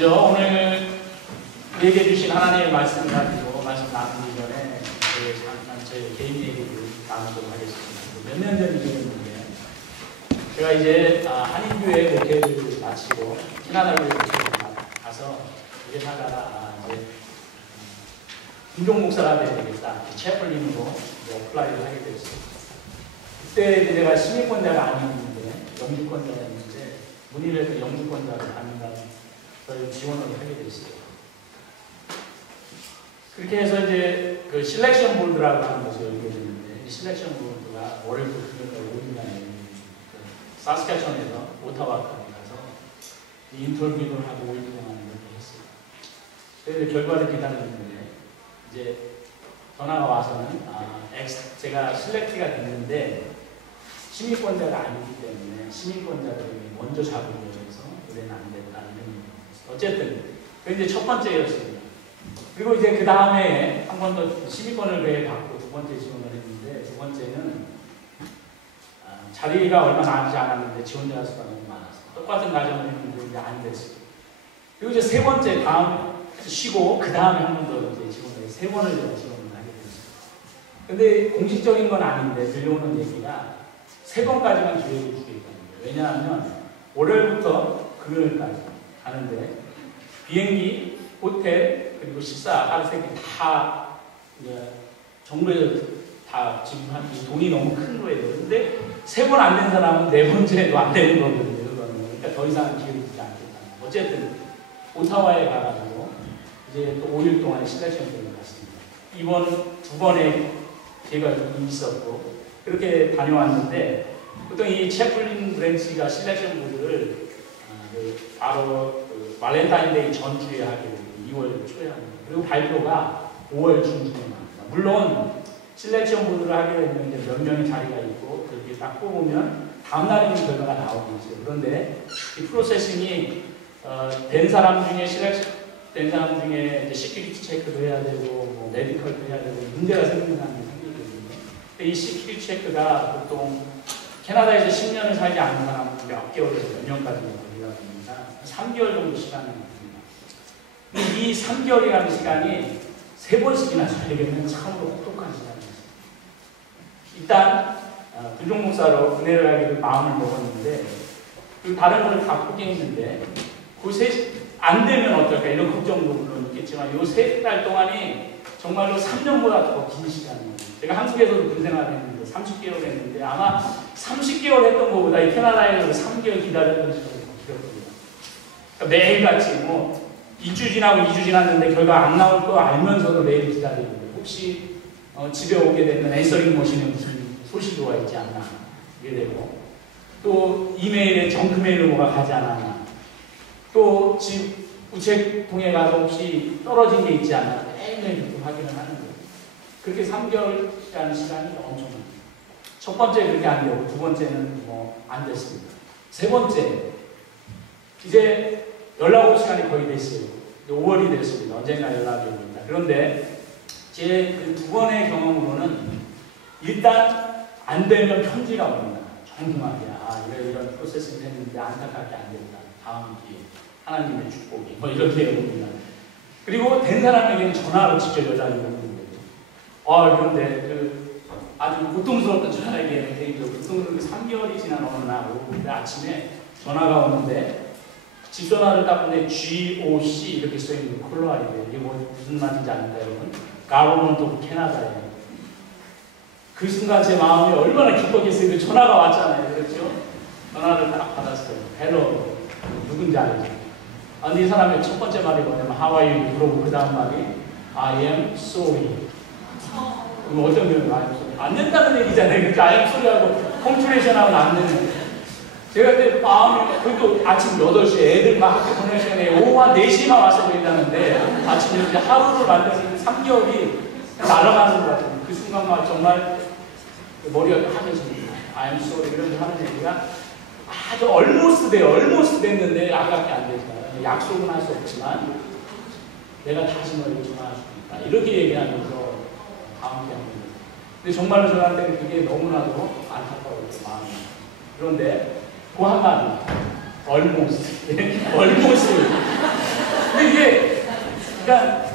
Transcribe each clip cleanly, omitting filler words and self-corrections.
먼저 오늘 얘기해 주신 하나님의 말씀 가지고 말씀 나누기 전에 잠깐 저희 개인 얘기를 나누도록 하겠습니다. 몇 년 전 일이었는데 제가 이제 한인교회 목회를 마치고 캐나다교회 목회를 가서 이제 하다가 이제 김종 목사가 돼야 되겠다. 채플린으로 어플라이를 하게 됐어요. 그때 이제 제가 시민권자가 아니었는데 영주권자였는데 문의를 해서 영주권자를 받는다는 걸 지원을 하게 됐어요. 그렇게 해서 이제 그 실렉션 보드라고 하는 것을 열게 됐는데 이 실렉션 보드가 월요일부터 금요일까지 5일간에 사스캐천에서 오타와까지 가서 인터뷰를 하고 5일 동안 이렇게 했어요. 그래서 결과를 기다렸는데 이제 전화가 와서는 제가 실렉트가 됐는데 시민권자가 아니기 때문에 시민권자들이 먼저 잡으려고 해서 그래는 안 됐다는 의미였어요. 어쨌든 그게 이제 첫 번째였습니다. 그리고 이제 그 다음에 한 번 더 시민권을 왜 받고 두 번째 지원을 했는데 두 번째는 자리가 얼마 남지 않았는데 지원자 수가 너무 많아서 똑같은 과정을 했는데 이제 안 됐어요. 그리고 이제 세 번째 다음 쉬고 그 다음에 한 번 더 이제 지원을 세 번을 제가 지원을 하게 됐어요. 근데 공식적인 건 아닌데 들려오는 얘기가 세 번까지만 기회를 주겠다는 거예요. 왜냐하면 월요일부터 금요일까지 가는데 비행기, 호텔, 그리고 식사, 하루 세 끼 다 정부에서 다 지금 한 돈이 너무 큰 거예요. 근데 세 번 안 된 사람은 네 번째도 안 되는 거거든요. 그러니까 더 이상 기회를 주지 않겠다. 어쨌든 오타와에 가가지고 이제 또 5일 동안 실내시험을 갔습니다. 이번 두 번의 기회가 있었고 그렇게 다녀왔는데 보통 이 채플린 브랜치가 실렉션 보드를 바로 발렌타인데이 전주에 하게 되고 2월 초에 합니다. 그리고 발표가 5월 중순에 합니다. 물론 실렉션 보드를 하게 되면 이제 몇 명의 자리가 있고 그렇게 딱 뽑으면 다음 날이면 결과가 나오겠죠. 그런데 이 프로세싱이 된 사람 중에 된 사람 중에 이제 시큐리티 체크도 해야 되고 뭐 메디컬도 해야 되고 문제가 생기는 사람이 생기거든요. 이 시큐리티 체크가 보통 캐나다에서 10년을 살지 않는 사람은 몇 개월에서 몇 년까지 걸리다 보니까 3개월 정도 시간이 있습니다. 근데 이 3개월이라는 시간이 세 번씩이나 살리려면 참으로 혹독한 시간이었어요. 일단 김종 목사로 은혜를 하기를 마음을 먹었는데 그 다른 거를 다 포기했는데 그 안 되면 어떨까 이런 걱정도 물론 있겠지만 이 세 달 동안이 정말로 3년보다 더 긴 시간이에요. 제가 한국에서도 군 생활을 했는데 30개월 했는데 아마 30개월 했던 것보다 이 캐나다에서 3개월 기다렸던 시간이 더 길었거든요. 그러니까 매일같이 뭐 2주 지나고 2주 지났는데 결과 안 나올 거 알면서도 매일 기다리고 혹시 집에 오게 되면 앤서링 머신에 무슨 소식이 와 있지 않나 이게 되고 또 이메일에 정크 메일로 뭐가 가지 않았나 또 집 우체통에 가서 혹시 떨어진 게 있지 않나 매일매일 확인을 하는 거예요. 그렇게 3개월이라는 시간이 엄청납니다. 첫 번째 그렇게 안 되고 두 번째는 뭐 안 됐습니다. 세 번째 이제 연락 올 시간이 거의 됐어요. 5월이 됐습니다. 언젠가 연락이 옵니다. 그런데 제 그 두 번의 경험으로는 일단 안 되면 편지가 옵니다. 정중하게 이런 프로세싱을 했는데 안타깝게 안 된다. 다음 기회 하나님의 축복이 뭐 이렇게 옵니다. 그리고 된 사람에게는 전화로 직접 연락이 오는 거예요. 그런데 그 아주 고통스러웠던 저에게 개인적으로 고통스러운 3개월이 지난 어느 날 아침에 전화가 오는데 집 전화를 딱 보는데 GOC 이렇게 써있는 콜로라이드예요. 이게 뭐 무슨 말인지 아는가 여러분? 가버먼트 오브 캐나다예요. 그 순간 제 마음이 얼마나 기뻤겠어요. 전화가 왔잖아요. 그렇죠? 전화를 딱 받았어요. 헬로 누군지 알죠? 근데 이 사람의 첫 번째 말이 뭐냐면 How are you? 그러고 그 다음 말이 I am sorry. 그럼 어떤 의미로 I am sorry? 안 된다는 얘기잖아요. 그러니까 I am sorry하고 컴퓨레이션하고 안 되는 제가 그때 마음이 그것도 아침 8시에 애들 막 학교 보낼 시간에 오후 한 4시만 와서 그랬다는데 아침 이렇게 하루를 만들어서 3개월이 날아가는 것 같아요. 그 순간만 정말 머리가 하얘집니다. I am sorry 이런 거 하는 얘기가 아주 almost 됐는데 아깝게 안 되잖아요. 약속은 할 수 없지만 내가 다시 너에게 전화할 수 있다. 이렇게 얘기하면서 다음 합니다. 근데 정말로 저한테는 그게 너무나도 안타까웠죠. 마음이. 그런데 그 한마디 almost 근데 이게, 그러니까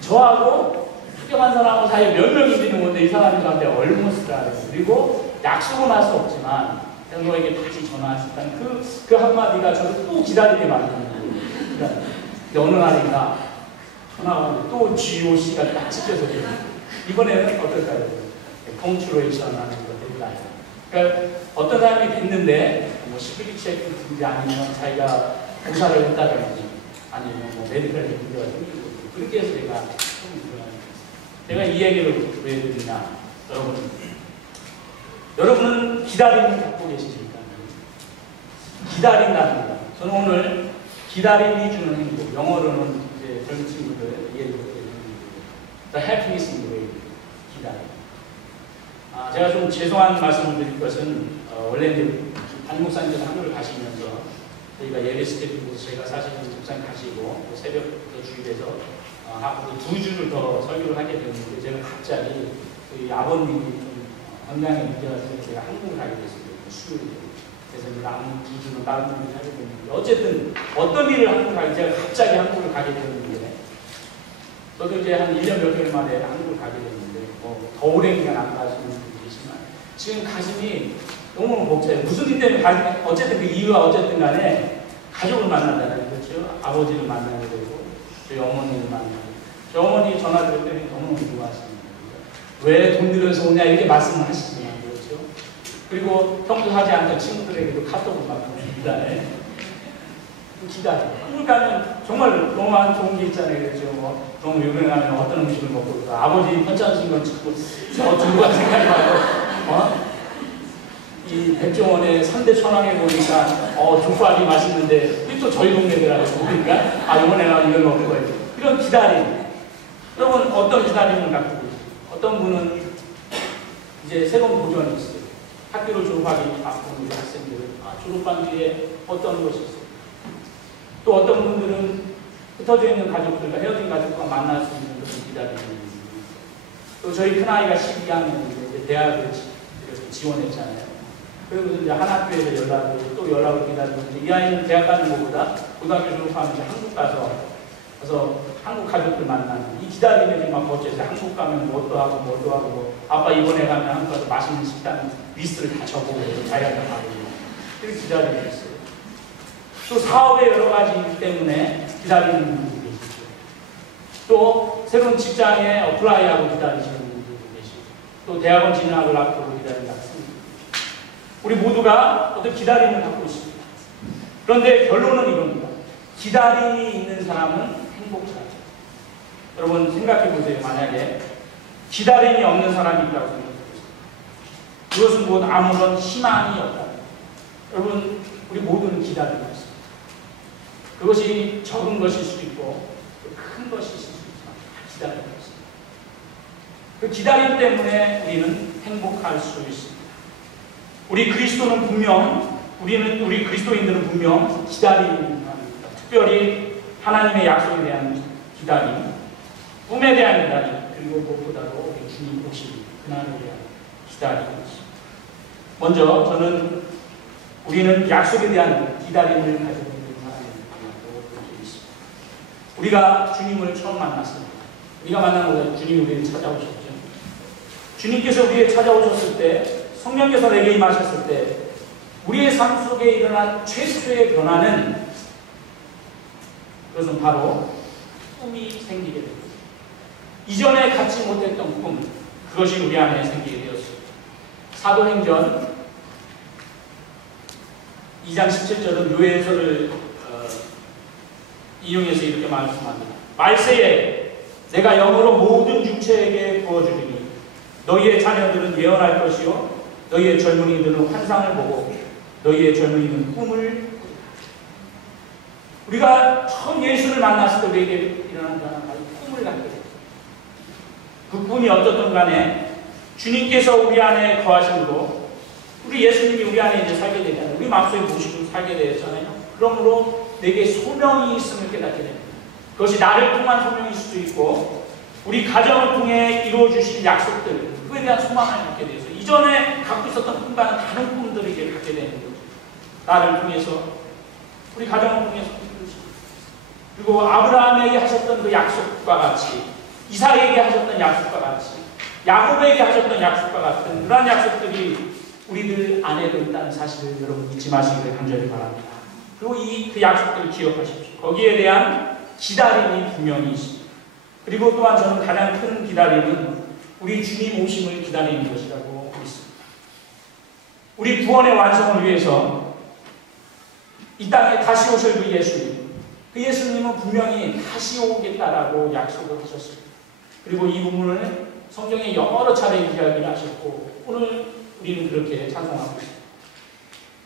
저하고 합격한 사람하고 사이에 몇 명이 있는 건데 이 사람이 저한테 얼모스라 그리고 약속은 할 수 없지만 너에게 다시 전화하셨다. 그 한마디가 저를 또 기다리게 만드는 거예요. 그러니까 어느 날인가 전화가 왔는데 또 GOC가 딱 찍혀서 이번에는 어떨까요? 펑츄레이션 하는 거 데드라인. 그러니까 어떤 사람이 됐는데 뭐 시큐리티 체크든지 아니면 자기가 고사를 했다든지 아니면 뭐 메디컬 문제가 생기고 그렇게 해서 내가 이 얘기를 왜 드리냐. 여러분은 기다림을 갖고 계십니까? 기다린다는 거. 저는 오늘 기다림이 주는 행복, 영어로는 이제 젊은 친구들 이해를 해주는 The happiness in the way. 기다림. 제가 좀 죄송한 말씀을 드릴 것은 원래 이제 단목사님께서 한국을 가시면서 저희가 예배 스케줄에서 제가 사실은 목사님 가시고 새벽부터 주일에서 앞으로 2주를 더 설교를 하게 됐는데 제가 갑자기 저희 아버님이 좀 건강에 문제가 있어서 제가 한국을 가게 됐습니다. 수요일에. 그래서 이제 남은 2주는 다른 분들이 하게 됐는데 어쨌든 어떤 일을 한국을 가게 제가 갑자기 한국을 가게 됐는데 저도 이제 한 1년 몇 개월 만에 한국을 가게 됐는데 더 오랜 기간 안 가시는 분이 계시지만 지금 가슴이 너무 복잡해요. 무슨 일 때문에 가게 어쨌든 그 이유가 어쨌든 간에 가족을 만난다는 거죠. 아버지를 만나게 되고 저희 어머니를 만나고 저희 어머니 전화 드릴 때는 너무너무 좋아하십니다. 왜 돈 들여서 오냐 이렇게 말씀을 하시지만 그렇죠. 그리고 평소 하지 않던 친구들에게도 카톡을 받습니다. 기다려. 한국 가면 정말 너무 좋은 게 있잖아요. 그렇죠. 뭐 너무 유명하면 어떤 음식을 먹고 아버지 편찮으신 건 자꾸 누가 생각이 나고 이 백종원의 3대 천왕에 보니까 족발이 맛있는데 또 저희 동네들하고 보니까 이번에 나 이걸 먹는 거예요. 이런 기다림. 여러분 어떤 기다림을 갖고 계세요? 어떤 분은 이제 새로운 도전이 있어요. 학교를 졸업하기 앞둔 우리 학생들은 졸업한 뒤에 어떤 것이 있어요. 또 어떤 분들은 흩어져 있는 가족들과 헤어진 가족과 만날 수 있는 그런 기다림이 있어요. 또 저희 큰아이가 12학년인데 대학을 지원했잖아요. 그리고 이제 한 학교에서 연락을 또 연락을 기다리고 이 아이는 대학 가는 것보다 고등학교 졸업하면 이제 한국 가서 한국 가족들 만나는 이 기다림에 지금 막 버텨서 한국 가면 뭣도 하고 아빠 이번에 가면 한국 가서 맛있는 식당 리스트를 다 적어보고 자기가 가고 이렇게 기다리고 있어요. 또 사업의 여러 가지 일 때문에 기다리는 분들도 계시죠. 또 새로운 직장에 어플라이하고 기다리시는 분들도 계시고 또 대학원 진학을 앞두고 기다리는 학생들 우리 모두가 어떤 기다림을 갖고 있습니다. 그런데 결론은 이겁니다. 기다림이 있는 사람은 행복하죠. 여러분 생각해 보세요. 만약에 기다림이 없는 사람이 있다고 생각해 보세요. 그것은 곧 아무런 희망이 없다. 여러분 우리 모두는 기다리고 있습니다. 그것이 적은 것일 수도 있고 큰 것일 수도 있지만 기다리고 있습니다. 그 기다림 때문에 우리는 행복할 수 있습니다. 우리 그리스도인들은 분명 기다리는 사람입니다. 특별히 하나님의 약속에 대한 기다림, 꿈에 대한 기다림, 그리고 무엇보다도 우리 주님 오신 그날에 대한 기다림입니다. 먼저 우리는 약속에 대한 기다림을 가지고 있는 사람이라고 볼 수 있습니다. 우리가 주님을 처음 만났습니다. 우리가 만난 것은 주님이 우리를 찾아오셨죠. 주님께서 우리를 찾아오셨을 때 성령께서 내게 임하셨을 때 우리의 삶 속에 일어난 최초의 변화는 그것은 바로 꿈이 생기게 됩니다. 이전에 갖지 못했던 꿈, 그것이 우리 안에 생기게 되었습니다. 사도행전 2장 17절은 요해서를 이용해서 이렇게 말씀합니다. 말세에 내가 영으로 모든 육체에게 부어주리니 너희의 자녀들은 예언할 것이요 너희의 젊은이들은 환상을 보고 너희의 젊은이는 꿈을 우리가 처음 예수를 만났을 때 우리에게 일어난 꿈을 갖게 됩니다. 그 꿈이 어떻든 간에 주님께서 우리 안에 거하심으로 우리 예수님이 우리 안에 이제 살게 되잖아요. 우리 마음속에 모시고 살게 되었잖아요. 그러므로 내게 소명이 있음을 깨닫게 됩니다. 그것이 나를 통한 소명일 수도 있고 우리 가정을 통해 이루어주신 약속들 그에 대한 소망을 갖게 되어서 이전에 갖고 있었던 꿈과는 다른 꿈들을 이제 갖게 되는 거죠. 나를 통해서 우리 가정을 통해서 그리고 아브라함에게 하셨던 그 약속과 같이, 이삭에게 하셨던 약속과 같이, 야곱에게 하셨던 약속과 같은 그러한 약속들이 우리들 안에도 있다는 사실을 여러분 잊지 마시기를 간절히 바랍니다. 그리고 그 약속들을 기억하십시오. 거기에 대한 기다림이 분명히 있습니다. 그리고 또한 저는 가장 큰 기다림은 우리 주님 오심을 기다리는 것이라고 믿습니다. 우리 구원의 완성을 위해서 이 땅에 다시 오실 그 예수님, 그 예수님은 분명히 다시 오겠다라고 약속을 하셨습니다. 그리고 이 부분을 성경에 여러 차례 이야기를 하셨고 오늘 우리는 그렇게 찬송하고 있습니다.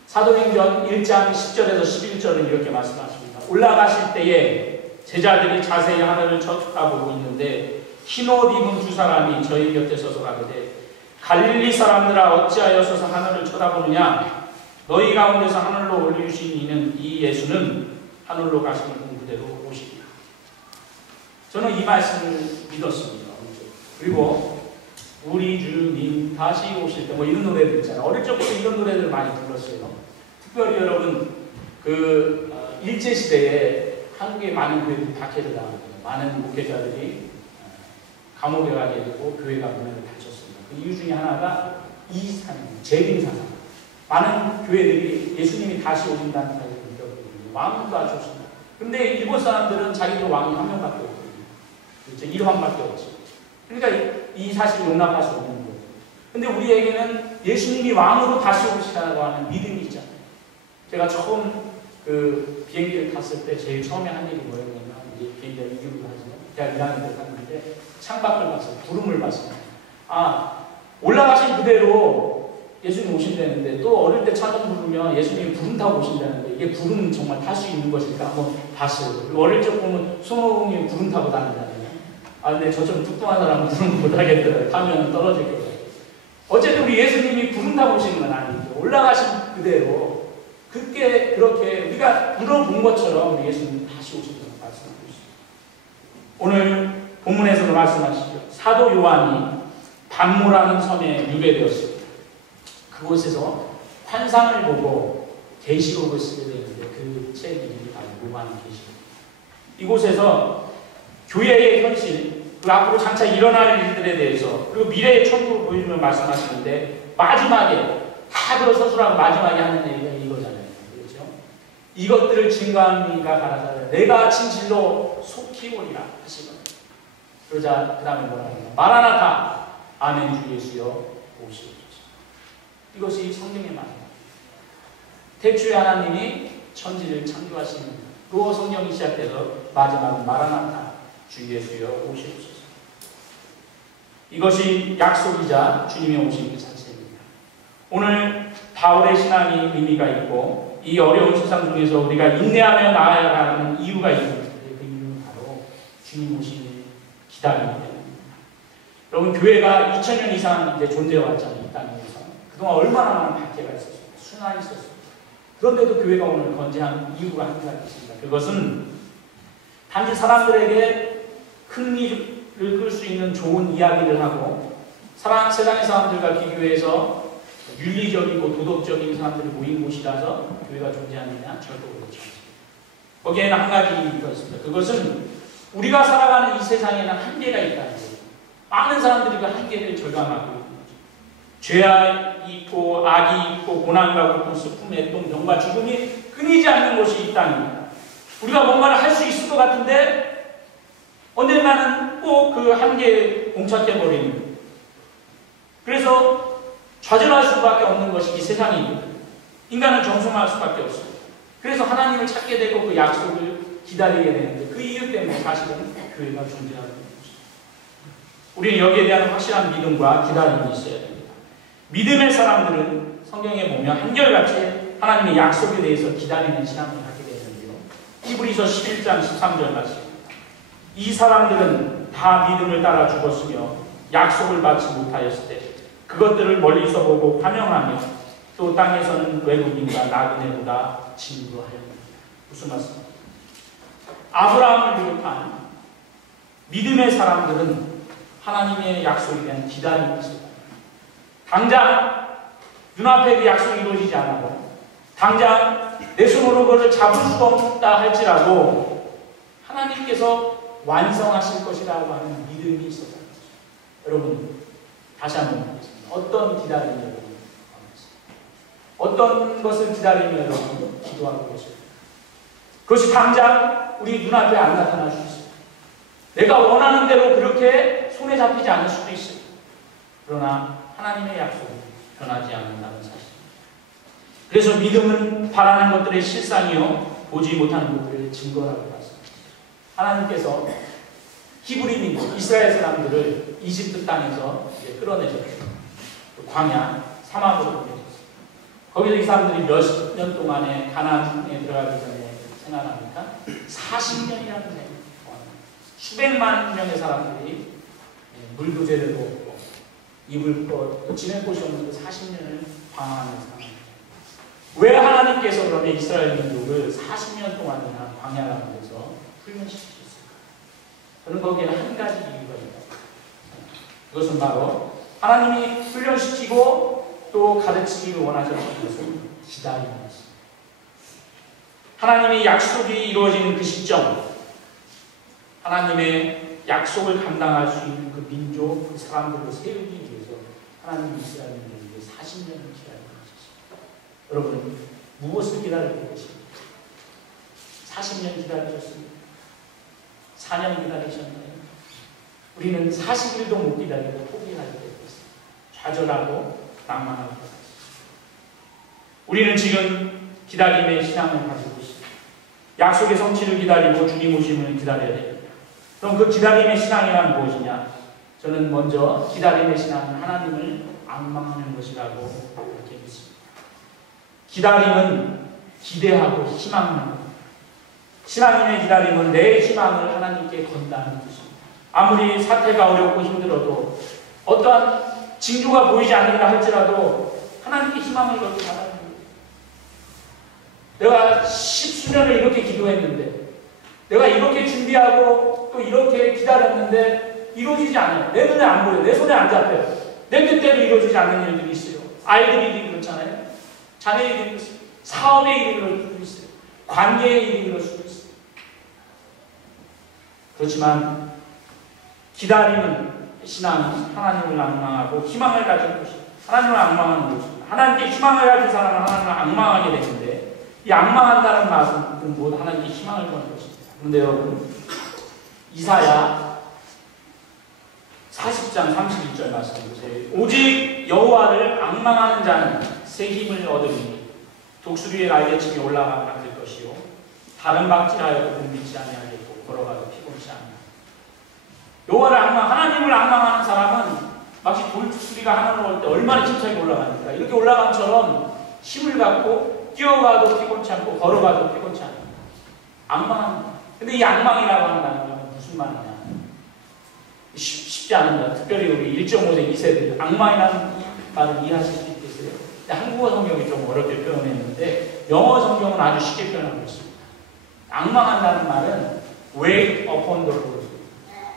사도행전 1장 10절에서 11절은 이렇게 말씀하십니다. 올라가실 때에 제자들이 자세히 하늘을 쳐다보고 있는데 흰옷 입은 두 사람이 저희 곁에 서서 가로되 갈릴리 사람들아 어찌하여 서서 하늘을 쳐다보느냐 너희 가운데서 하늘로 올리신 이는 이 예수는 하늘로 가시는 분 그대로 오시리라. 저는 이 말씀을 믿었습니다. 그리고 우리 주님 다시 오실 때 뭐 이런 노래들 있잖아요. 어릴 적부터 이런 노래들을 많이 불렀어요. 특별히 여러분 일제시대에 한국에 많은 교회들이 박해를 당합니다. 많은 목회자들이 감옥에 가게 되고 교회가 문을 닫혔습니다. 그 이유 중에 하나가 이 재림사상. 많은 교회들이 예수님이 다시 오신다는 사실을 믿었거든요. 왕도 다시 오신다. 근데 일본 사람들은 자기들 왕이 한 명밖에 없거든요. 그렇죠? 일왕밖에 없죠. 그러니까 이 사실을 용납할 수 없는 거죠. 근데 우리에게는 예수님이 왕으로 다시 오시라고 하는 믿음이 있잖아요. 제가 처음 그 비행기를 탔을 때 제일 처음에 한 일이 뭐였냐면 이제 비행기가 이륙을 하죠. 대학 1학년 때 탔는데 창밖을 봤어요. 구름을 봤어요. 아, 올라가신 그대로 예수님 오신다는데 또 어릴 때 찬송 부르면 예수님이 구름 타고 오신다는데 이게 구름 정말 탈 수 있는 것일까 한번 봤어요. 그리고 어릴 적 보면 손오공이 구름 타고 다니잖아요. 아, 근데 저처럼 뚱뚱한 사람은 구름 못 하겠더라고요. 타면 떨어질 거예요. 어쨌든 우리 예수님이 구름 타고 오시는 건 아니죠. 올라가신 그대로 그렇게 우리가 물어본 것처럼 우리 예수님이 다시 오신다고 말씀하고 있습니다. 오늘 본문에서도 말씀하시죠. 사도 요한이 반모라는 섬에 유배되었습니다. 그곳에서 환상을 보고 계시록을 쓰게 되는데 그 책 이름이 바로 요한 계시록. 이곳에서 교회의 현실, 그 앞으로 장차 일어날 일들에 대해서 그리고 미래의 천국을 보여주며 말씀하시는데 마지막에 다 서술하고 마지막에 하는 얘기가 이거잖아요. 그렇죠? 이것들을 증거하는 이가 가라사대 내가 진실로 속히 오리라 하시거든요. 그러자 그 다음에 뭐라 하냐 마라나타 아멘 주 예수여 오시옵소서. 이것이 성경의 말입니다. 태초에 하나님이 천지를 창조하시는 그 성경이 시작돼서 마지막은 마라나타 주 예수여 오시옵소서. 이것이 약속이자 주님의 오신 그 자체입니다. 오늘 바울의 신앙이 의미가 있고 이 어려운 세상 중에서 우리가 인내하며 나아야 하는 이유가 있는데 그 이유는 바로 주님 오심을 기다리기 때문입니다. 여러분 교회가 2000년 이상 이제 존재해왔잖아요. 이 땅에서. 그동안 얼마나 많은 박해가 있었습니까? 순환이 있었습니다. 그런데도 교회가 오늘 건재한 이유가 한 가지 있습니다. 그것은 단지 사람들에게 흥미를 끌 수 있는 좋은 이야기를 하고 세상의 사람들과 비교해서 윤리적이고 도덕적인 사람들이 모인 곳이라서 교회가 존재하느냐? 절대 그렇지 않습니다. 거기에는 한 가지 이유가 있습니다. 그것은 우리가 살아가는 이 세상에는 한계가 있다는 거예요. 많은 사람들이 그 한계를 절감하고 있는 거죠. 죄악이 있고 악이 있고 고난과 고통, 슬픔, 애통, 병과 죽음이 끊이지 않는 곳이 이 땅입니다. 우리가 뭔가를 할 수 있을 것 같은데 언젠가는 꼭 그 한계에 봉착해버리는 거예요. 그래서 좌절할 수밖에 없는 것이 이 세상입니다. 인간은 정성할 수밖에 없습니다. 그래서 하나님을 찾게 되고 그 약속을 기다리게 되는데 그 이유 때문에 사실은 교회가 존재하는 것입니다. 우리는 여기에 대한 확실한 믿음과 기다림이 있어야 됩니다. 믿음의 사람들은 성경에 보면 한결같이 하나님의 약속에 대해서 기다리는 신앙을 갖게 되는데요. 히브리서 11장 13절 말씀입니다. 이 사람들은 다 믿음을 따라 죽었으며 약속을 받지 못하였을 때 그것들을 멀리서 보고 환영하며 또 땅에서는 외국인과 나그네보다 진구하였습니다. 무슨 말씀입니까? 아브라함을 비롯한 믿음의 사람들은 하나님의 약속에 대한 기다림이 있습니다. 당장 눈앞에 그 약속이 이루어지지 않아도 당장 내 손으로 그것을 잡을 수가 없다 할지라도 하나님께서 완성하실 것이라고 하는 믿음이 있었다는 거죠. 여러분, 다시 한번 묻겠습니다. 어떤 기다림이 여러분 어떤 것을 기다리며 여러분 기도하고 계십니까? 그것이 당장 우리 눈앞에 안 나타날 수 있어요. 내가 원하는 대로 그렇게 손에 잡히지 않을 수도 있어요. 그러나 하나님의 약속은 변하지 않는다는 사실입니다. 그래서 믿음은 바라는 것들의 실상이요 보지 못하는 것들의 증거라고 말씀합니다. 하나님께서 히브리 민족 이스라엘 사람들을 이집트 땅에서 끌어내셨어요. 광야 사막으로 보내셨어요. 거기서 이 사람들이 몇 년 동안에 가나안에 들어가기 전에 생활합니까? 40년이라는 생각. 수백만 명의 사람들이 물부재를 먹고 입을 것, 지낼 곳이 없는데 40년을 방황하는 상황입니다. 왜 하나님께서 그러면 이스라엘 민족을 40년 동안이나 광야 가운데서 훈련시키셨을까? 저는 거기에는 한 가지 이유가 있다. 그것은 바로 하나님이 훈련시키고 또 가르치기를 원하셨던 것은 기다림이었습니다. 하나님의 약속이 이루어지는 그 시점, 하나님의 약속을 감당할 수 있는 그 민족, 그 사람들을 세우기 위해서 하나님이 이스라엘 민족에게 40년을 기다리고 계셨습니다. 여러분, 무엇을 기다리고 계십니까? 40년 기다리셨습니까? 4년 기다리셨나요? 우리는 40일도 못 기다리고 포기할 때가 있습니다. 좌절하고 낭만할 때가 있습니다. 우리는 지금 기다림의 신앙을 가지고 있습니다. 약속의 성취를 기다리고 주님 오심을 기다려야 됩니다. 그럼 그 기다림의 신앙이란 무엇이냐? 저는 먼저 기다림의 신앙은 하나님을 앙망하는 것이라고 그렇게 믿습니다. 기다림은 기대하고 희망하는 것. 신앙인의 기다림은 내 희망을 하나님께 건다는 것입니다. 아무리 사태가 어렵고 힘들어도 어떠한 징조가 보이지 않는다 할지라도 하나님께 희망을 걸고 살아야 합니다. 내가 10수년을 이렇게 기도했는데 내가 이렇게 준비하고 또 이렇게 기다렸는데 이루어지지 않아요. 내 눈에 안 보여요. 내 손에 안 잡혀요. 내 뜻대로 이루어지지 않는 일들이 있어요. 아이들의 일이 그렇잖아요. 자녀의 일이 그렇습니다. 사업의 일이 그럴 수도 있어요. 관계의 일이 그럴 수도 있어요. 그렇지만 기다리는 신앙은 하나님을 앙망하고 희망을 가진 것입니다. 하나님을 앙망하는 것입니다. 하나님께 희망을 가진 사람은 하나님을 앙망하게 되는데 이 앙망한다는 말은 뭐 하나님께 희망을 주는 것입니다. 그런데 여러분 이사야 40장 31절 말씀 보세요. 오직 여호와를 앙망하는 자는 새 힘을 얻으니 독수리의 날개침이 올라가 만들 것이요 다른 박질하여도 굶기지 아니하겠고 걸어가도 피곤치 않으라. 여호와를 하나님을 앙망하는 사람은 마치 돌수리가 하늘로 올 때 얼마나 힘차게 올라가니까 이렇게 올라간 처럼 힘을 갖고 뛰어가도 피곤치 않고 걸어가도 피곤치 않다. 앙망합니다. 근데 이 앙망이라고 하는 단어는 무슨 말이냐? 쉽지 않은다. 특별히 우리 1.5세 2세들 앙망이라는 말을 이해하실 수 있겠어요? 한국어 성경이 좀 어렵게 표현했는데 영어 성경은 아주 쉽게 표현하고 있습니다. 앙망한다는 말은 wait upon the Lord.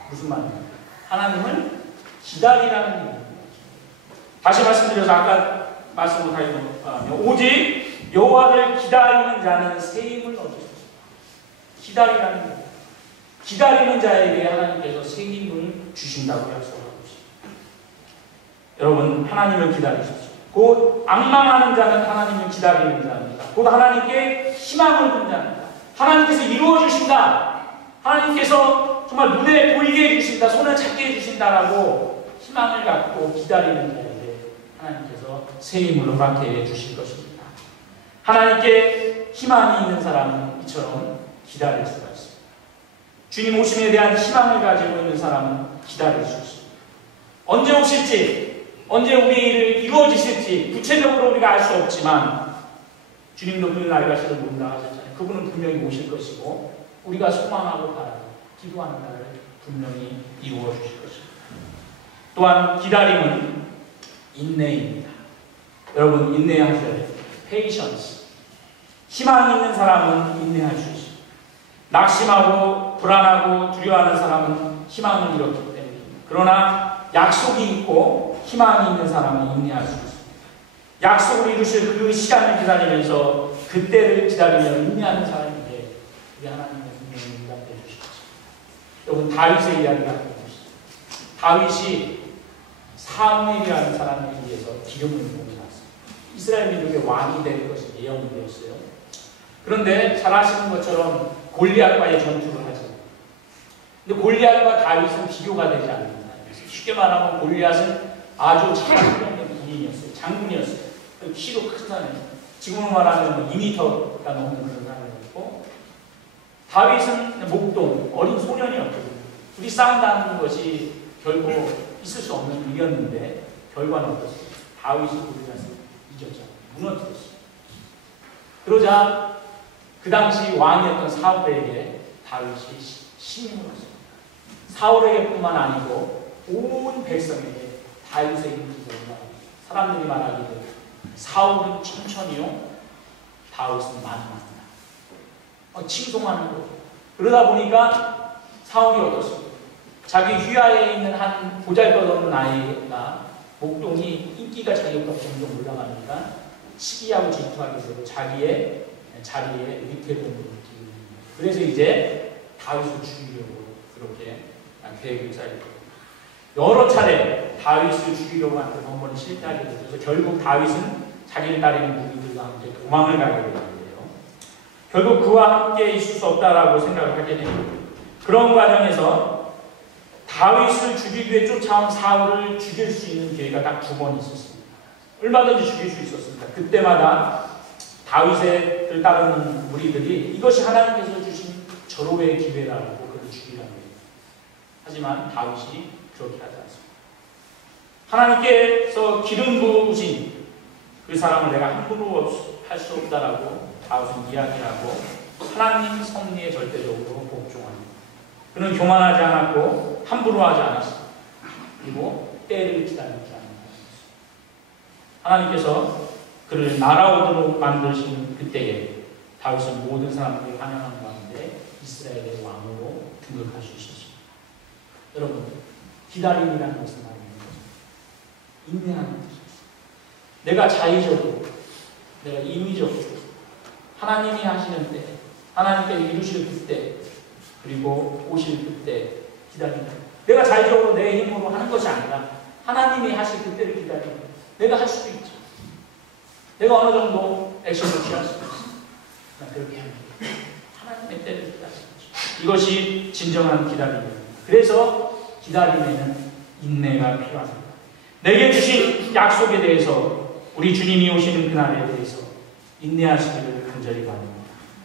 무슨 말입니까? 하나님을 기다리라는 얘기입니다. 다시 말씀드려서 아까 말씀 못하겠는 오직 여호와를 기다리는 자는 새 힘을 얻을 수 있습니다. 기다리라는 겁니다. 기다리는 자에게 하나님께서 새 힘을 주신다고 약속하고 있습니다. 여러분 하나님을 기다리십시오. 곧 앙망하는 자는 하나님을 기다리는 자입니다. 곧 하나님께 희망을 둔 자입니다. 하나님께서 이루어 주신다. 하나님께서 정말 눈에 보이게 해주신다. 손에 잡게 해주신다라고 희망을 갖고 기다리는 자에게 하나님께서 새 힘을 허락해 주실 것입니다. 하나님께 희망이 있는 사람은 이처럼 기다릴 수가 있습니다. 주님 오심에 대한 희망을 가지고 있는 사람은 기다릴 수 있습니다. 언제 오실지, 언제 우리의 일을 이루어지실지 구체적으로 우리가 알 수 없지만 주님도 그 날과 시를 모른다 하셨잖아요. 그분은 분명히 오실 것이고 우리가 소망하고 바라고 기도하는 날을 분명히 이루어 주실 것입니다. 또한 기다림은 인내입니다. 여러분 인내하셔야 돼요. patience. 희망이 있는 사람은 인내할 수 있습니다. 낙심하고 불안하고 두려워하는 사람은 희망을 잃었기 때문입니다. 그러나 약속이 있고 희망이 있는 사람은 인내할 수 있습니다. 약속을 이루실 그 시간을 기다리면서 그때를 기다리며 인내하는 사람에게 우리 하나님의 분명히 응답해 주십니다. 여러분, 다윗의 이야기가 아닙니다. 다윗이 사무엘이라는 사람에 의해서 기름을 부어놨어요. 이스라엘 민족의 왕이 될 것이 예언이 되었어요. 그런데 잘 아시는 것처럼 골리앗과의 전투를 하죠. 근데 골리앗과 다윗은 비교가 되지 않습니다. 쉽게 말하면 골리앗은 아주 잘훈련된 군인이었어요. 장군이었어요. 키도 큰 사람이에요. 지금으로 말하면 2m가 넘는 그런 사람이었고, 다윗은 목동, 어린 소년이었거든요. 둘이 싸운다는 것이 결코 있을 수 없는 일이었는데 결과는 어떻습니까? 다윗이 골리앗을 이겼잖아요. 무너뜨렸어요. 그러자 그 당시 왕이었던 사울에게 다윗이 신임을 얻습니다. 사울에게뿐만 아니고 온 백성에게 다윗의 인기가 올라갑니다. 사람들이 말하기를 사울은 천천히요, 다윗은 만만하다. 칭송하는 거죠. 그러다 보니까 사울이 어떻습니까? 자기 휘하에 있는 한 보잘것없는 아이가 목동이 인기가 자기보다 점점 올라가니까 시기하고 질투하게 되고 자기의 자리에 위태로움을 느끼는 거예요. 그래서 이제 다윗을 죽이려고 그렇게 계획을 짜고 여러 차례 다윗을 죽이려고 하는데 한 번은 실패하게 되죠. 그래서 결국 다윗은 자기를 따르는 무리들과 함께 도망을 가게 되는데요. 결국 그와 함께 있을 수 없다라고 생각을 하게 됩니다. 그런 과정에서 다윗을 죽이기 위해 쫓아온 사울을 죽일 수 있는 기회가 딱 2번 있었습니다. 얼마든지 죽일 수 있었습니다. 그때마다 다윗을 따르는 무리들이 이것이 하나님께서 주신 절호의 기회라고 그를 죽이라고 해요. 하지만 다윗이 그렇게 하지 않습니다. 하나님께서 기름 부으신 그 사람을 내가 함부로 할 수 없다라고 다윗은 이야기하고 하나님 섭리에 절대적으로 복종합니다. 그는 교만하지 않았고 함부로 하지 않았습니다. 그리고 때를 기다리지 않았습니다. 하나님께서 그를 날아오도록 만드신 그때에 다윗은 모든 사람들이 환영한 가운데 이스라엘의 왕으로 등극할 수 있었습니다. 여러분, 기다림이라는 것은 말하는 거죠. 인내하는 것입니다. 내가 자의적으로, 내가 임의적으로 하나님이 하시는 때, 하나님께서 이루실 그때, 그리고 오실 그때 기다린다. 내가 자의적으로 내 힘으로 하는 것이 아니라 하나님이 하실 그때를 기다린다. 내가 할 수도 있죠. 내가 어느 정도 액션을 취할 수도 있어. 그렇게 합니다. 하나님의 때를 기다리는 거죠. 이것이 진정한 기다림입니다. 그래서 기다림에는 인내가 필요합니다. 내게 주신 약속에 대해서, 우리 주님이 오시는 그날에 대해서 인내하시기를 간절히 바랍니다.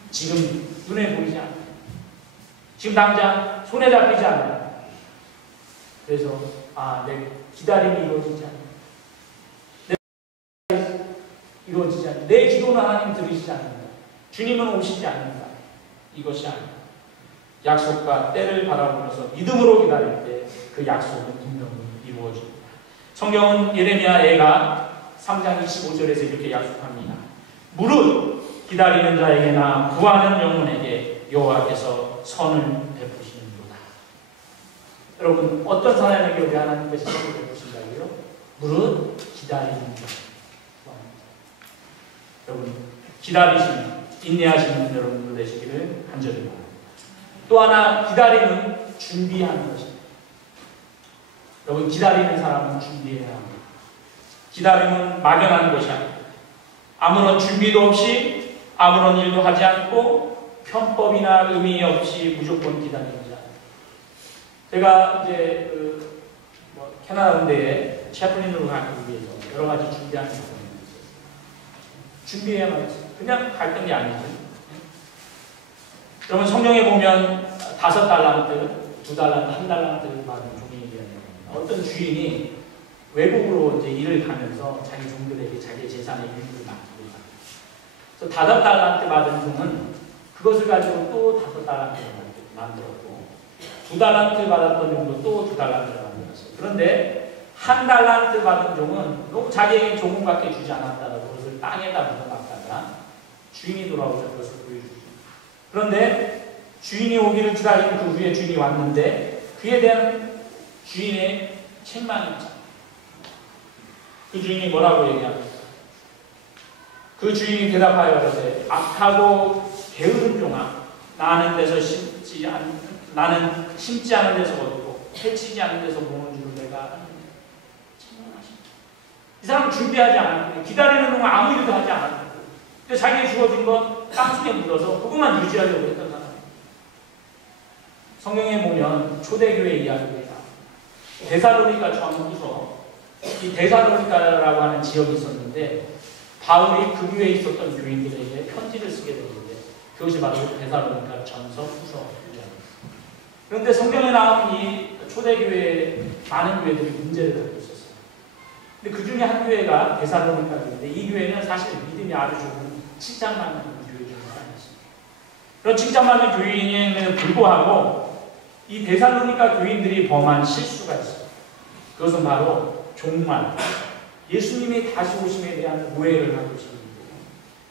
지금 눈에 보이지 않아요. 지금 당장 손에 잡히지 않아요. 그래서 내 기다림이 이루어지지 않아요. 이루어지지 않아요. 내 기도는 하나님 들으시지 않는다. 주님은 오시지 않는다. 이것이 아니다. 약속과 때를 바라보면서 믿음으로 기다릴 때 그 약속은 분명히 이루어집니다. 성경은 예레미야가 3장 25절에서 이렇게 약속합니다. 무릇 기다리는 자에게나 구하는 영혼에게 여호와께서 선을 베푸시는도다. 여러분, 어떤 사람에게 우리 하나님께서 선을 베푸신다고요? 무릇 기다리는 자. 여러분, 기다리시는, 인내하시는 여러분들 되시기를 간절히 바랍니다. 또 하나, 기다림은 준비하는 것입니다. 여러분, 기다리는 사람은 준비해야 합니다. 기다림은 막연한 것이 아닙니다. 아무런 준비도 없이 아무런 일도 하지 않고 편법이나 의미 없이 무조건 기다리는 자. 제가 이제 캐나다 군대에 채플린으로 가기 위해서 여러 가지 준비하는 것이 있어요. 준비해야만 했어요. 그냥 갔던 게 아니죠. 여러분, 성경에 보면 5달란트, 2달란트, 1달란트 받은 종이 얘기합니다. 어떤 주인이 외국으로 이제 일을 가면서 자기 종들에게 자기의 재산의 일부를 맡기고 있다. 그래서 5달란트 받은 종은 그것을 가지고 또 5달란트를 만들었고, 2달란트 받았던 종도 또 2달란트를 만들었어요. 그런데 1달란트 받은 종은 너무 자기에게 조금밖에 주지 않았다고 그것을 땅에다 묻어놨다가 주인이 돌아오자 그것을 보여주죠. 그런데 주인이 오기를 기다리는 그 후에 주인이 왔는데 그에 대한 주인의 책망이 있죠. 그 주인이 뭐라고 얘기합니까? 그 주인이 대답하여 이르되 악하고 게으른 종아, 나는 나는 심지 않은 데서 얻고 해치지 않은 데서 모으는 줄을 내가 알았는데 참만하십니다. 이 사람은 준비하지 않았는데 기다리는 동안 아무 일도 하지 않았는데 자기의 주어진 건 땅속에 묻어서 그것만 유지하려고 했던 사람. 성경에 보면 초대교회 이야기가 데살로니가 전후서 이 데살로니가라고 하는 지역이 있었는데 바울이 그 교회에 있었던 교인들에게 편지를 쓰게 되는데 그것이 바로 데살로니가 전서 후서입니다. 그런데 성경에 나온 이 초대교회 많은 교회들이 문제를 갖고 있었어요. 근데 그 중에 한 교회가 데살로니가 교회인데 이 교회는 사실 믿음이 아주 좋은 칭찬받는 교회 중에 하나였습니다. 그런 칭찬받는 교인임에도 불구하고 이 데살로니가 교인들이 범한 실수가 있어요. 그것은 바로 종말, 예수님이 다시 오심에 대한 오해를 하고 있습니다.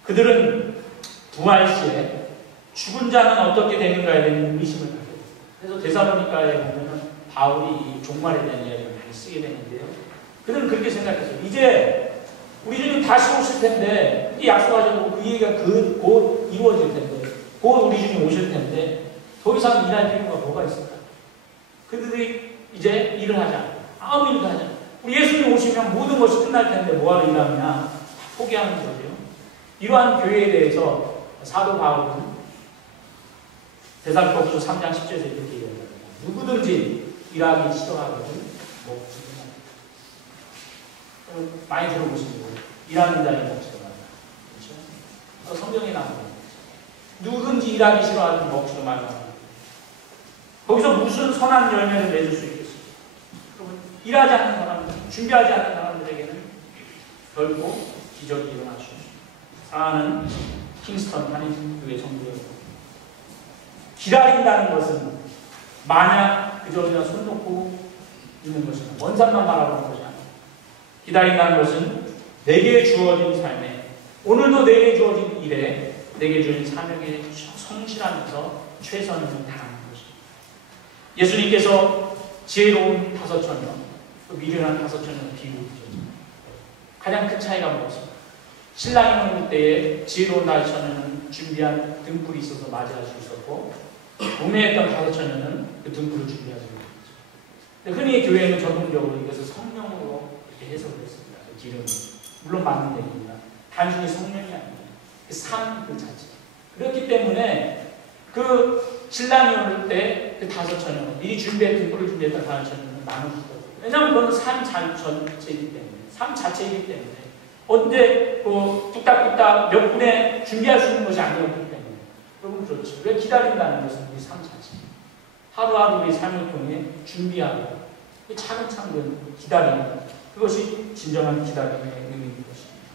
그들은 부활 시에 죽은 자는 어떻게 되는가에 대한 의심을 갖게 됐어요. 그래서 데살로니가에 보면 바울이 이 종말에 대한 이야기를 많이 쓰게 되는데요. 그들은 그렇게 생각했어요. 이제 우리 주님 다시 오실 텐데, 이 약속하셨고 그 얘기가 곧 이루어질 텐데, 곧 우리 주님 오실 텐데, 더 이상 일할 필요가 뭐가 있을까? 그들이 이제 일을 하자. 아무 일도 하자. 우리 예수님 오시면 모든 것이 끝날 텐데 뭐하러 일하느냐? 포기하는 거죠. 이러한 교회에 대해서 사도 바울은 데살로니가서 3장 10절에서 이렇게 얘기합니다. 누구든지 일하기 싫어하거든 먹지도 말라. 많이 들어보신 거예요. 일하는 자의 먹지도 말라. 그렇죠? 성경에 나옵니다. 누구든지 일하기 싫어하거든 먹지도 말라. 거기서 무슨 선한 열매를 맺을 수 있겠어요? 일하지 않는 사람들, 준비하지 않는 사람들에게는 결코 기적이 일어날 수 없습니다. 사랑하는 킹스턴 한인교회 성도여러분, 기다린다는 것은 마냥 그저 그냥 손 놓고 있는 것이나 먼 산만 바라보는 것이 아닙니다. 기다린다는 것은 내게 주어진 삶에, 오늘도 내게 주어진 일에, 내게 주어진 사명에 성실하면서 최선을 다하는 것입니다. 예수님께서 지혜로운 5처녀, 또 미련한 5처녀를 비유했죠. 가장 큰 차이가 무엇입니까? 신랑이 먹을 때에 지혜로운 5처녀는 준비한 등불이 있어서 맞이할 수 있었고, 우매했던 5처녀는 그 등불을 준비하지 못했죠. 근데 흔히 교회는 전통적으로 이것을 성령으로 이렇게 해석을 했습니다. 그 기름이. 물론 맞는 얘기입니다. 단순히 성령이 아니에요. 그 삶 그 자체. 그렇기 때문에 그 신랑이 오를 때 그 5처녀, 미리 등불을 준비했던 5처녀는 나눠주거든요. 왜냐하면 그건 삶 전체이기 때문에, 삶 자체이기 때문에, 언제 뚝딱뚝딱 몇 분에 준비할 수 있는 것이 아니었기 때문에. 여러분 그렇죠. 왜 기다린다는 것은 우리 삶 자체. 하루하루 우리 삶을 통해 준비하고 차근차근 기다리는 그것이 진정한 기다림의 의미인 것입니다.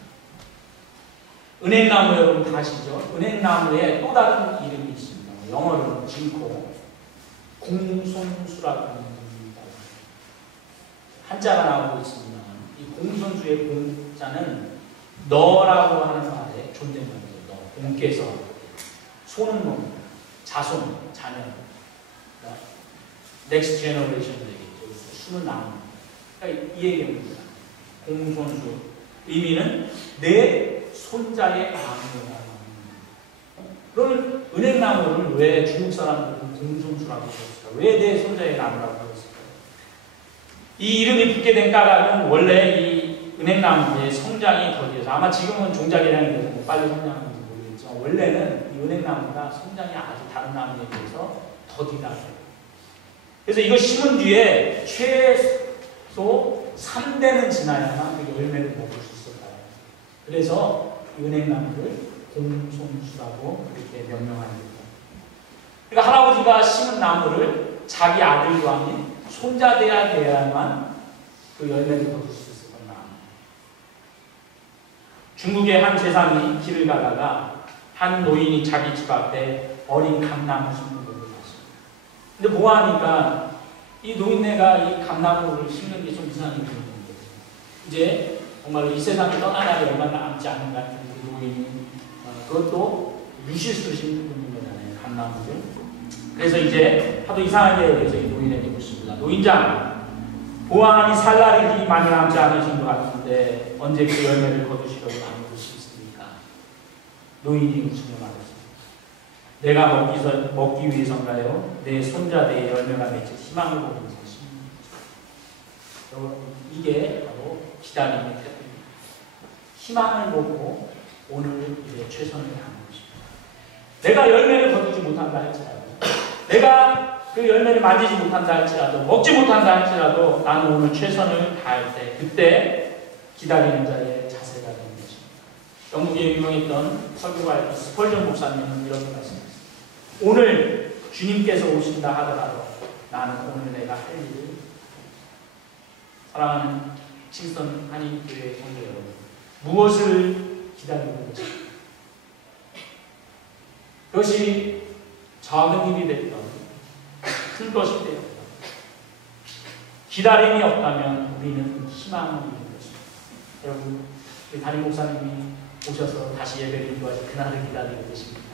은행나무 여러분 다 아시죠? 은행나무에 또 다른 이름이 있습니다. 영어로는 진코, 공손수라고 하는 이름입니다. 한자가 나오고 있습니다. 이 공손수의 공자는 너라고 하는 말에 존댓말이에요. 너, 공께서, 소는 놈, 자손, 자녀, 넥스트 제너레이션 되겠죠. 수는 나무. 그러니까 이 얘기입니다. 공손수. 의미는 내 손자의 나무다. 그러면 은행나무를 왜 중국 사람들은 공손수라고 했을까? 왜 내 손자의 나무라고 했을까? 이 이름이 붙게 된 까닭은 원래 이 은행나무의 성장이 더디어서, 아마 지금은 종자개량이 돼서 빨리 성장하는지 모르겠지만, 원래는 이 은행나무가 성장이 아주 다른 나무에 비해서 더디다고 해요. 그래서 이거 심은 뒤에 최소 3대는 지나야만 그 열매를 먹을 수 있었다. 그래서 은행나무를 공손수라고 그렇게 명명합니다. 그러니까 할아버지가 심은 나무를 자기 아들과 아닌 손자돼야 돼야만 그 열매를 거둘 수 있었던 나무. 중국의 한 재상이 길을 가다가 한 노인이 자기 집 앞에 어린 감나무 심는 것을 봤습니다. 근데 뭐하니까 이 노인네가 이 감나무를 심는 게 좀 이상하게 보이는 거죠. 이제 정말로 이 세상을 떠날 날이 얼마 남지 않은 같은 그 노인이 그것도 유실수로 심는 거잖아요. 감나무를. 그래서 이제 하도 이상하게 여기서 이 노인에게 묻습니다. 노인장, 보아하니 살 날이 많이 남지 않으신 것 같은데 언제 그 열매를 거두시려고 나무를 심습니까? 노인이 웃으며 말했습니다. 내가 먹기 위해서인가요? 내 손자 내 열매가 맺힐 희망을 보는 것입니다. 여러분, 이게 바로 기다림의 태도입니다. 희망을 보고 오늘 이제 최선을 다하는 것입니다. 내가 열매를 거두지 못한다 할지라도, 내가 그 열매를 만지지 못한다 할지라도, 먹지 못한다 할지라도 나는 오늘 최선을 다할 때, 그때 기다리는 자의 자세가 되는 것입니다. 영국에 유명했던 설교가였던 스펄전 목사님은 이렇게 말씀했습니다. 오늘 주님께서 오신다 하더라도 나는 오늘 내가 할 일을, 사랑하는 칭스턴 한인교회 성도 여러분, 무엇을 기다리는 것입니까? 그것이 작은 일이 됐던 큰 것이 되었던, 기다림이 없다면 우리는 희망을 잃는 것입니다. 여러분, 우리 담임 목사님이 오셔서 다시 예배를 인도하실 그날을 기다리고 계십니다.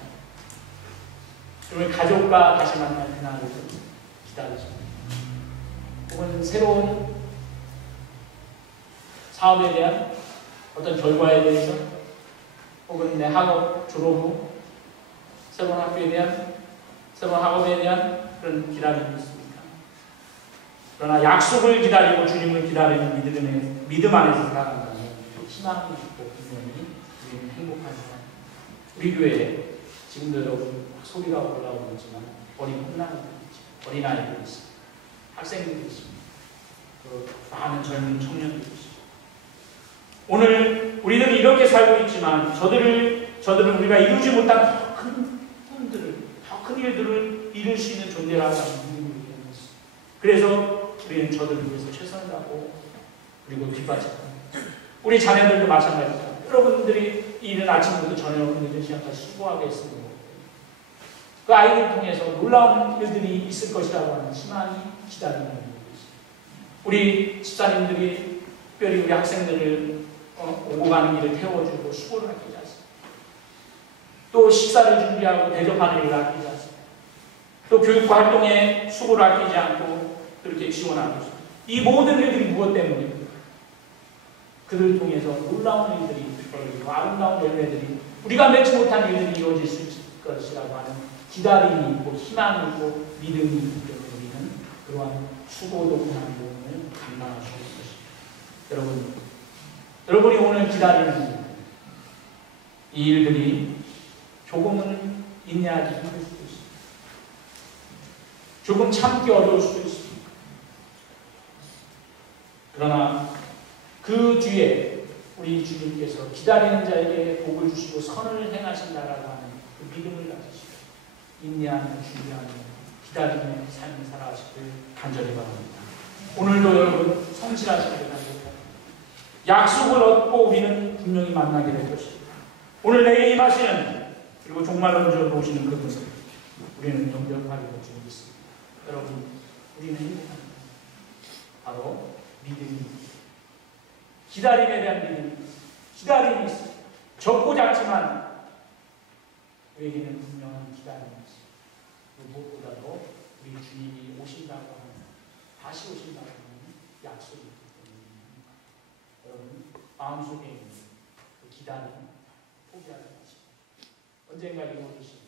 그러면 가족과 다시 만날 그날을 기다리십니다. 혹은 새로운 사업에 대한 어떤 결과에 대해서, 혹은 내 학업 졸업 후 새로운 학교에 대한, 새로운 학업에 대한 그런 기다림이 있습니까? 그러나 약속을 기다리고 주님을 기다리는 믿음 안에서 살아간다면 희망이 있고 분명히 우리는 행복하지만, 우리 교회에 지금도 여러분 소리가 올라오고 있지만 어린 혼란들이 있죠. 어린아이들이 있습니다. 학생들이 있습니다. 많은 젊은 청년들이 있습니다. 오늘 우리들은 이렇게 살고 있지만 저들은 우리가 이루지 못한 더 큰 일들을 이룰 수 있는 존재라고 하는 믿음을 얘기합니다. 그래서 우리는 저들을 위해서 최선을 다하고 그리고 뒷받침합니다. 우리 자녀들도 마찬가지입니다. 여러분들이 이른 아침부터 저녁 늦은 시간까지 수고하게 했습니다. 그 아이들을 통해서 놀라운 일들이 있을 것이라고 하는 희망이 기다리는 일입니다. 우리 집사님들이 특별히 우리 학생들을 오고 가는 길을 태워주고 수고를 아끼지 않습니다. 또 식사를 준비하고 대접하는 일을 아끼지 않습니다. 또 교육과 활동에 수고를 아끼지 않고 그렇게 지원하고 있습니다. 이 모든 일들이 무엇 때문입니까? 그들을 통해서 놀라운 일들이 벌어지고 아름다운 열매들이, 우리가 맺지 못한 일들이 이루어질 수 있을 것이라고 하는 기다림이 있고 희망이 있고 믿음이 있기 때문에 우리는 그러한 수고도 고난을 감당할 수 있는 것입니다. 여러분이 오늘 기다리는 이 일들이 조금은 인내하기 힘들 수도 있습니다. 조금 참기 어려울 수도 있습니다. 그러나 그 뒤에 우리 주님께서 기다리는 자에게 복을 주시고 선을 행하신다라고 하는 그 믿음을 가지시고 인내하는, 준비하는, 기다림의 삶을 살아가시길 간절히 바랍니다. 오늘도 여러분 성실하시길 바랍니다. 약속을 얻고 우리는 분명히 만나게 될 것입니다. 오늘 내게 임하시는, 그리고 종말론으로 오시는 그분을 우리는 영접하게 될 줄 믿습니다. 여러분, 우리는 행복합니다. 바로 믿음입니다. 기다림에 대한 믿음이 있습니다. 기다림이 있습니다. 적고 작지만 우리에게는 분명한 기다림이 있습니다. 무엇보다도 우리 주님이 오신다고 하는, 다시 오신다고 하는 약속이 있기 때문입니다. 여러분, 마음속에 있는 그 기다림 포기하지 마시고 언젠가 이루어지실